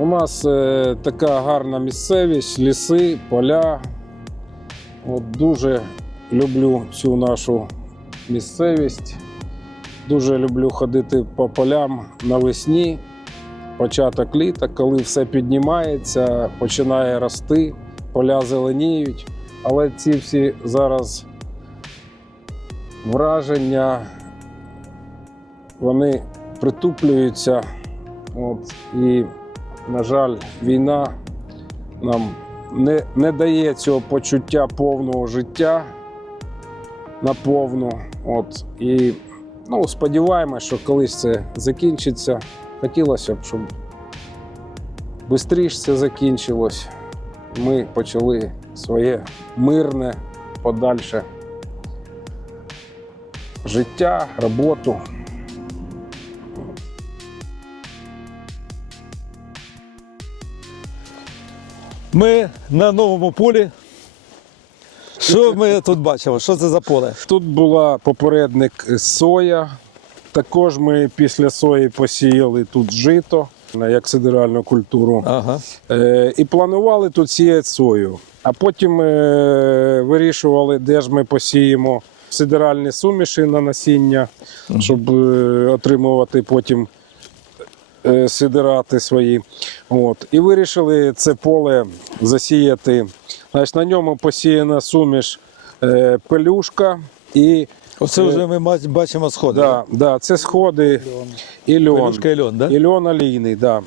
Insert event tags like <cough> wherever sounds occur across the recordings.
У нас е, така гарна місцевість, ліси, поля. От дуже люблю цю нашу місцевість. Дуже люблю ходити по полям навесні, початок літа, коли все піднімається, починає рости, поля зеленіють. Але ці всі зараз враження, вони притуплюються. От, і, на жаль, війна нам не, не дає цього почуття повного життя наповну. От, і ну, сподіваємось, що колись це закінчиться. Хотілося б, щоб швидше це закінчилось. Ми почали своє мирне, подальше життя, роботу. Ми на новому полі. Що ми тут бачимо? Що це за поле? Тут була попередник соя. Також ми після сої посіяли тут жито як сидеральну культуру. Ага. Е, і планували тут сіяти сою. А потім е, вирішували, де ж ми посіємо сидеральні суміші на насіння, щоб е, отримувати потім сидирати свої. От. І вирішили це поле засіяти. Значить, на ньому посіяна суміш е, пелюшка і Оце вже ми бачимо сходи. да, да, це сходи і льон. Пелюшка і льон, да? І льон олійний, да.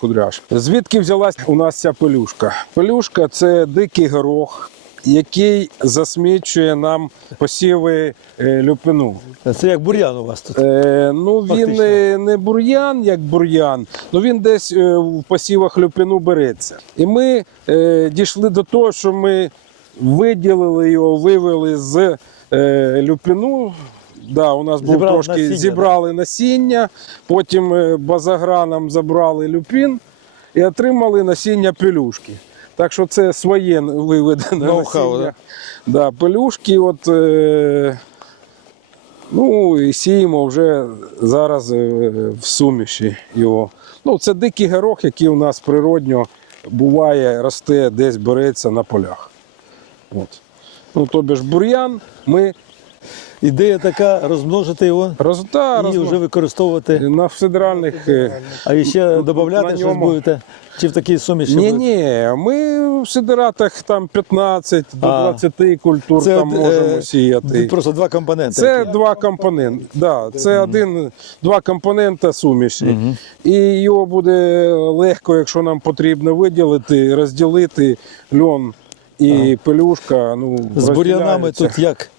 Кудряш. Звідки взялась у нас ця пелюшка? Пелюшка це дикий горох, який засмічує нам посіви е, люпину. Це як бур'ян у вас тут. Е, ну, він Фактично. не, бур'ян, як бур'ян, але він десь е, в посівах люпину береться. І ми е, дійшли до того, що ми виділили його, вивели з е, люпину. Да, у нас був Зібрали трошки насіння, зібрали насіння, потім е, базаграном забрали люпін і отримали насіння пелюшки. Так що це своє виведене Ноу-хау, да? Да, пелюшки, от, е, ну і сіємо вже зараз е, в суміші його. Ну, це дикий горох, який у нас природньо буває, росте, десь береться на полях. От. Ну, тобі ж бур'ян, ми Ідея така розмножити його роз, да, і розм- вже використовувати. на федеральних. е, А ще додати щось ньому. будете? Чи в такій суміші? Ні, будете? ні, ми в сидератах там 15 до А. 20 культур там е, можемо сіяти. Просто два компоненти. Це які. два компоненти. Да, це один, два компонента суміші. І його буде легко, якщо нам потрібно виділити, розділити льон і пелюшка. Ну, З бур'янами розділяються. тут як?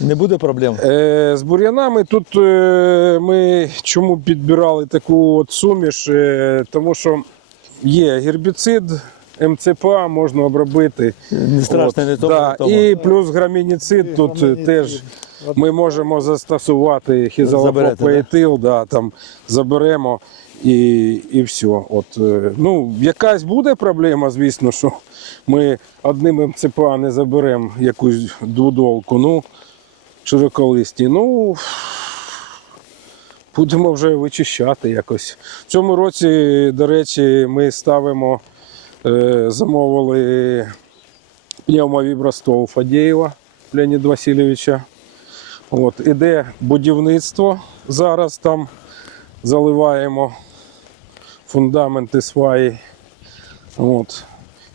Не буде проблем? Е, з бур'янами тут е, ми чому підбирали таку от суміш, е, тому що є гербіцид, МЦПА можна обробити. Не страшно, От, не тому. да, не тому. І плюс грамініцид тут е, теж ми можемо застосувати Заберете, хізалопоетил, да, там заберемо і, і все. От, е, ну, якась буде проблема, звісно, що ми одним МЦПА не заберемо якусь двудолку. Ну, широколисті. Ну, будемо вже вичищати якось. В цьому році, до речі, ми ставимо, е, замовили пневмовібростол Фадєєва Леоніда Васильовича. От, іде будівництво. Зараз там заливаємо фундаменти сваї. От.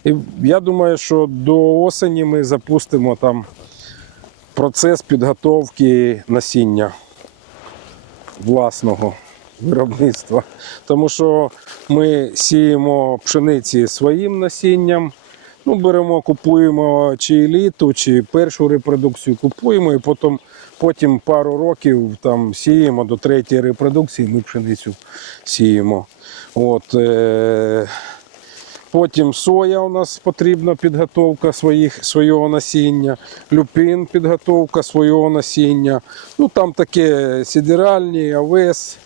І я думаю, що до осені ми запустимо там процес підготовки насіння власного виробництва. Тому що ми сіємо пшениці своїм насінням. Ну, беремо, купуємо чи еліту, чи першу репродукцію купуємо, і потім, потім пару років там сіємо до третьої репродукції, ми пшеницю сіємо. От, е- Потім соя у нас потрібна підготовка своїх, свого насіння, люпин підготовка свого насіння. Ну там таке сідеральні, овес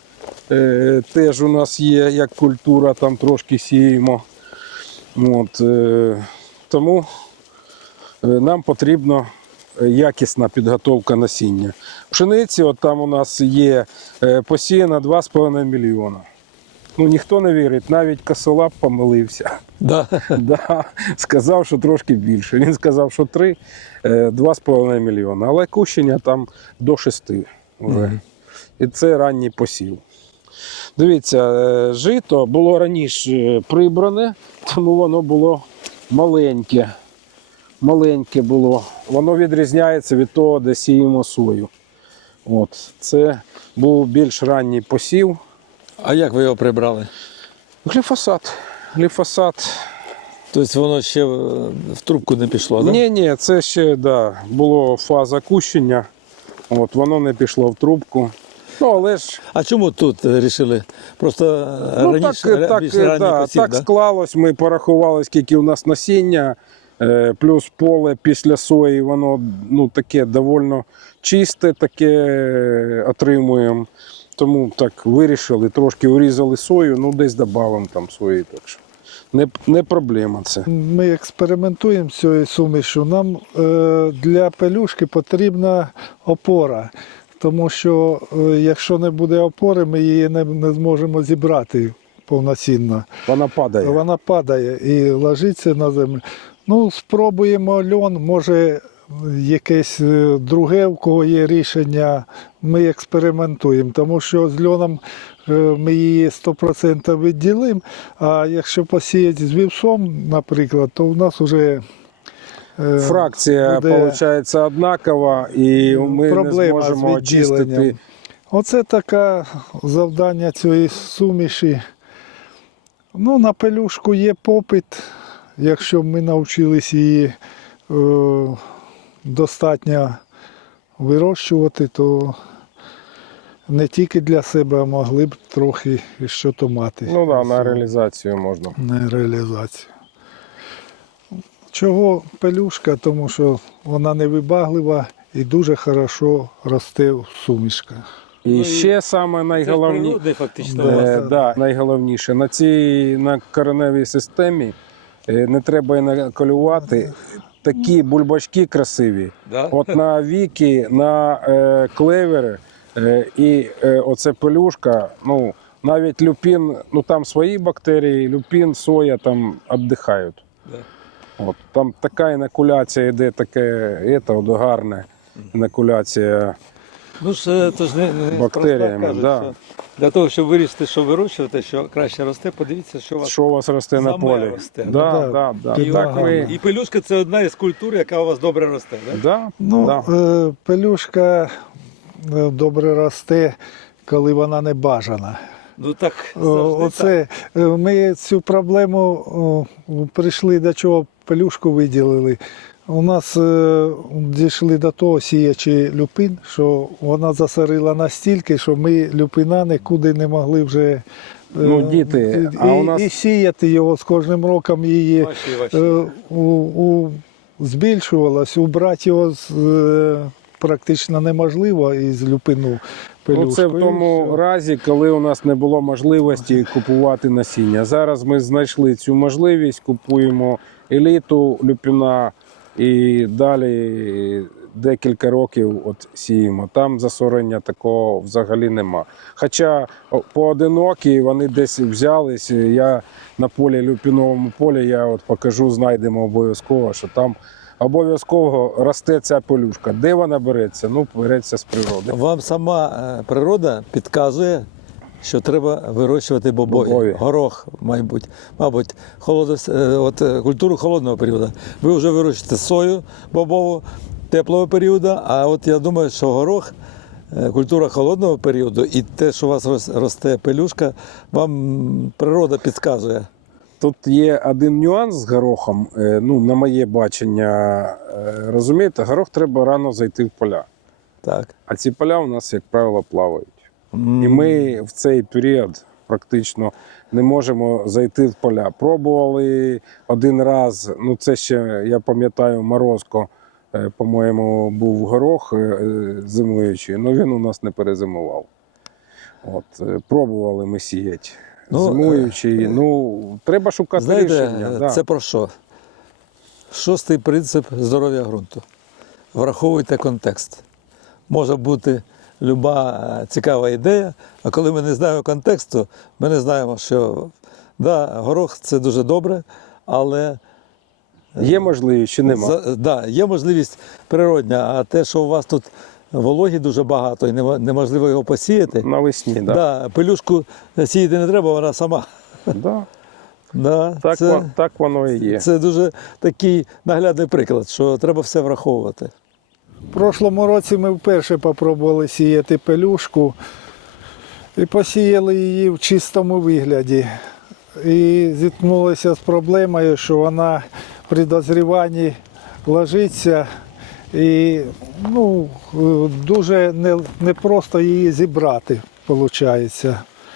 е, теж у нас є як культура, там трошки сіємо. От, е, тому е, нам потрібна якісна підготовка насіння. Пшениці, от там у нас є е, посіяна 2,5 мільйона. Ну ніхто не вірить, навіть косолап помилився. Да. <laughs> Да, сказав, що трошки більше. Він сказав, що 3, 2,5 мільйони. Але кущення там до 6 вже. І це ранній посів. Дивіться, е, жито було раніше прибране, тому воно було маленьке. Маленьке було. Воно відрізняється від того, де сіємо сою. От. Це був більш ранній посів. А як ви його прибрали? Гліфосат. Гліфосат Тобто воно ще в в трубку не пішло, так? Ні, ні, це ще да, було фаза кущення. От, воно не пішло в трубку. Ну, але ж А чому тут вирішили? Просто е, ну, раніше так, так, більш е, ранній да, посів, так да? склалось. Ми порахували, скільки у нас насіння, е, плюс поле після сої, воно ну, таке довольно чисте, таке е, отримуємо. Тому так вирішили, трошки урізали сою, ну десь додамо там сої. Так що не, не проблема це. Ми експериментуємо з цією сумішю. Нам е, для пелюшки потрібна опора, тому що е, якщо не буде опори, ми її не, не зможемо зібрати повноцінно. Вона падає. Вона падає і ложиться на землю. Ну, спробуємо льон, може якесь е, друге, у кого є рішення, ми експериментуємо, тому що з льоном ми її 100% відділимо, а якщо посіяти з вівсом, наприклад, то в нас вже е, Фракція виходить однакова, і ми не проблема з зможемо відділенням. очистити. Оце таке завдання цієї суміші. Ну, на пелюшку є попит. Якщо ми навчились її е, достатньо вирощувати, то не тільки для себе, а могли б трохи що то мати. Ну так, да, на реалізацію можна. на реалізацію. Чого пелюшка? Тому що вона невибаглива і дуже хорошо росте в сумішках. І Ну, і ще саме найголовніше. фактично. Да. Е, да, найголовніше на цій на кореневій системі е, не треба інакулювати. Такі бульбачки красиві. Да? От на віки, на е, клевери і е, оце пелюшка. Ну навіть люпін, ну там свої бактерії, люпін, соя там віддихають. Да. От, там така інакуляція йде, таке це, от, гарна інакуляція. Ну ж, то ж не, не Бактеріями, кажуть, да. що для того, щоб вирішити, що вирощувати, що краще росте, подивіться, що у вас. Що у вас росте на полі? росте. Да, Да, да, да. під Так ми, І пелюшка це одна із культур, яка у вас добре росте. Да? да, Ну, да. е, пелюшка е, добре росте, коли вона не бажана. Ну так завжди. Оце, е, ми цю проблему прийшли до чого пелюшку виділили. У нас е, дійшли до того сіячи люпин, що вона засорила настільки, що ми люпина нікуди не могли вже е, Ну, діти, і, а у нас- і сіяти його з кожним роком її Ваші, ваші. е, у, у, збільшувалось, убрати його з, е, практично неможливо із люпину пелюшкою. Ну, це в тому разі, коли у нас не було можливості купувати насіння. Зараз ми знайшли цю можливість, купуємо еліту люпіна і далі декілька років от сіємо. Там засорення такого взагалі нема. Хоча поодинокі вони десь взялись. Я на полі люпіновому полі, я от покажу, знайдемо обов'язково, що там. Обов'язково росте ця полюшка. Де вона береться? Ну, береться з природи. Вам сама е, природа підказує, що треба вирощувати бобові. Бобові. Горох, мабуть, мабуть, холодо, е, от, е, культуру холодного періоду. Ви вже вирощуєте сою бобову теплого періоду, а от я думаю, що горох. Культура холодного періоду і те, що у вас рос- росте пелюшка, вам природа підказує. Тут є один нюанс з горохом. е, Ну, на моє бачення, е, розумієте, горох треба рано зайти в поля. Так. А ці поля у нас, як правило, плавають. І ми в цей період практично не можемо зайти в поля. Пробували один раз, ну це ще, я пам'ятаю, морозко, е, по-моєму, був горох зимуючий, але він у нас не перезимував. От, пробували ми сіяти. Ну, Зимуючий. Ну, треба шукати Знаєте, рішення. е, да. це про що? Шостий принцип здоров'я ґрунту. Враховуйте контекст. Може бути люба е, цікава ідея. А коли ми не знаємо контексту, ми не знаємо, що да, горох це дуже добре, але Є можливість чи нема? за, да, є можливість природня, а те, що у вас тут вологі дуже багато і неможливо його посіяти, Навесні, так. Да. да, пелюшку сіяти не треба, вона сама. Да. Да, Так, це, во- так воно і є. це дуже такий наглядний приклад, що треба все враховувати. В прошлому році ми вперше спробували сіяти пелюшку і посіяли її в чистому вигляді. І зіткнулися з проблемою, що вона при дозріванні ложиться і ну, е, дуже не, непросто її зібрати, виходить.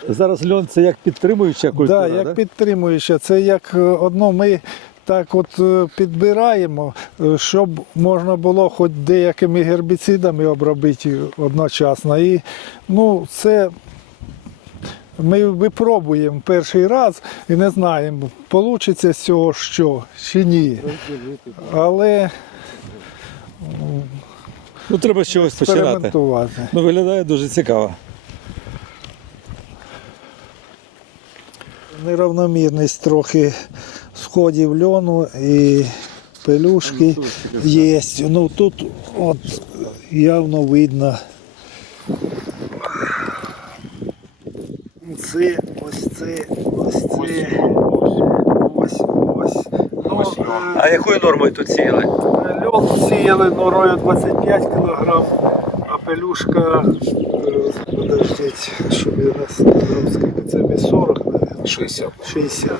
Зараз льон це як підтримуюча культура. Да, як підтримуюча. Це як е, одно ми так от е, підбираємо, щоб можна було хоч деякими гербіцидами обробити одночасно. І ну, це ми випробуємо перший раз і не знаємо, вийде з цього що чи ні. Але Ну, треба з чогось починати. експериментувати. Ну, виглядає дуже цікаво. Неравномірність трохи сходів льону і пелюшки є. Ну тут от явно видно. Це ось це, ось це. Ну, А якою нормою тут сіяли? е, сіяли норою 25 кг, а пелюшка, е, подождіть, щоб я знав, скільки це не 40, мабуть. 60. 60.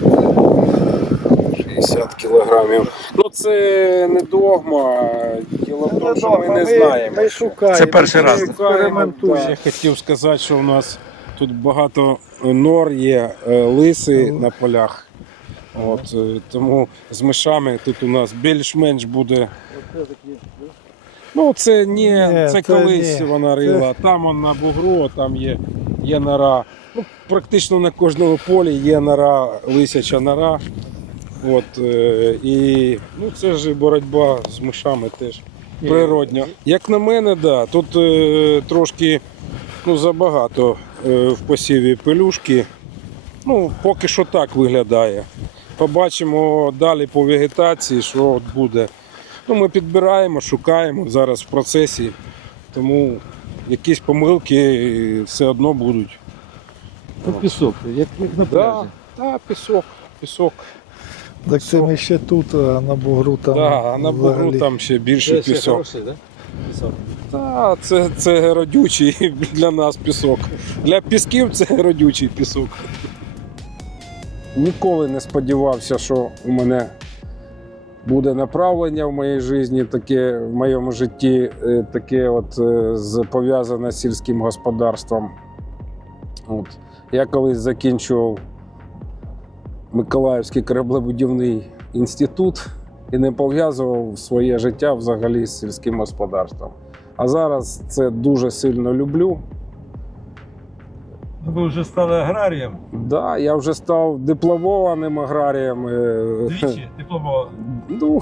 60 кілограмів. Ну це не догма. Діло в тому, що ми не знаємо. Ми шукаємо. Це перший ми раз. Я хотів сказати, що у нас тут багато нор є, е, лиси на полях. От, е, тому з мишами тут у нас більш-менш буде. Ну, це ні, це, це колись ні. вона рила. Там он на бугру, там є, є нора. Ну, практично на кожному полі є нора, лисяча нора. От, е, і ну, це ж боротьба з мишами теж природня. Як на мене, да, тут е, трошки ну, забагато е, в посіві пелюшки. Ну, поки що так виглядає. Побачимо далі по вегетації, що от буде. Ну, ми підбираємо, шукаємо зараз в процесі, тому якісь помилки все одно будуть. Тут пісок, як, як на Да, да, пісок, пісок. Так це ми ще тут, а на бугру там. Да, а на бугру взагалі. там ще більше пісок. Хороший, да? Пісок. Та, це, це родючий <laughs> для нас пісок. Для пісків це родючий пісок. Ніколи не сподівався, що у мене буде направлення в моїй житті, таке в моєму житті, е, таке от е, пов'язане з сільським господарством. От. Я колись закінчував Миколаївський кораблебудівний інститут і не пов'язував своє життя взагалі з сільським господарством. А зараз це дуже сильно люблю. Ви вже стали аграрієм. Да, я вже став дипломованим аграрієм. е, Двічі <laughs> дипломований. Ну,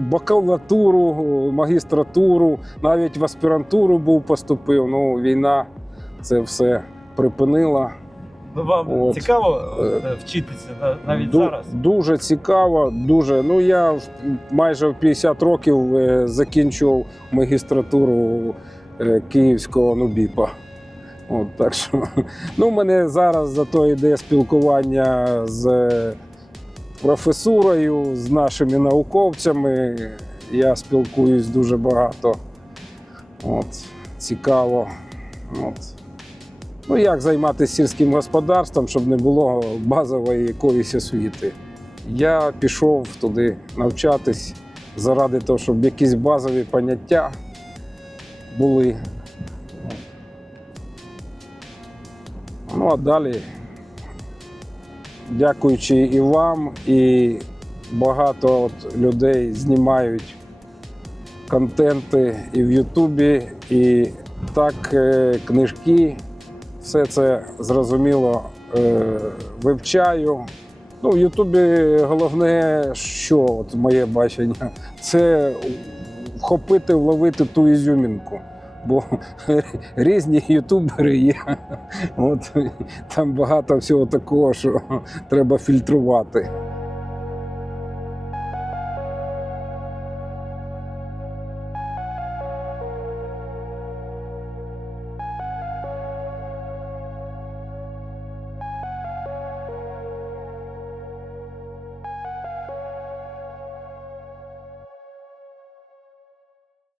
бакалатуру, магістратуру, навіть в аспірантуру був поступив. Ну, війна це все припинила. Ну вам От. цікаво Е, е, вчитися навіть Ду- зараз? Дуже цікаво, дуже. Ну я майже в 50 років закінчував магістратуру Київського НУБІПа. От, так що, <laughs> ну, мене зараз зато йде спілкування з професурою, з нашими науковцями. Я спілкуюсь дуже багато. От, цікаво. От. Ну, як займатися сільським господарством, щоб не було базової якоїсь освіти. Я пішов туди навчатись заради того, щоб якісь базові поняття були. Ну а далі, дякуючи і вам, і багато от людей знімають контенти і в Ютубі, і так е, книжки. Все це зрозуміло е, вивчаю. Ну, в Ютубі головне, що от моє бачення, це вхопити, вловити ту ізюмінку. Бо <laughs> різні ютубери є. От, там багато всього такого, що треба фільтрувати.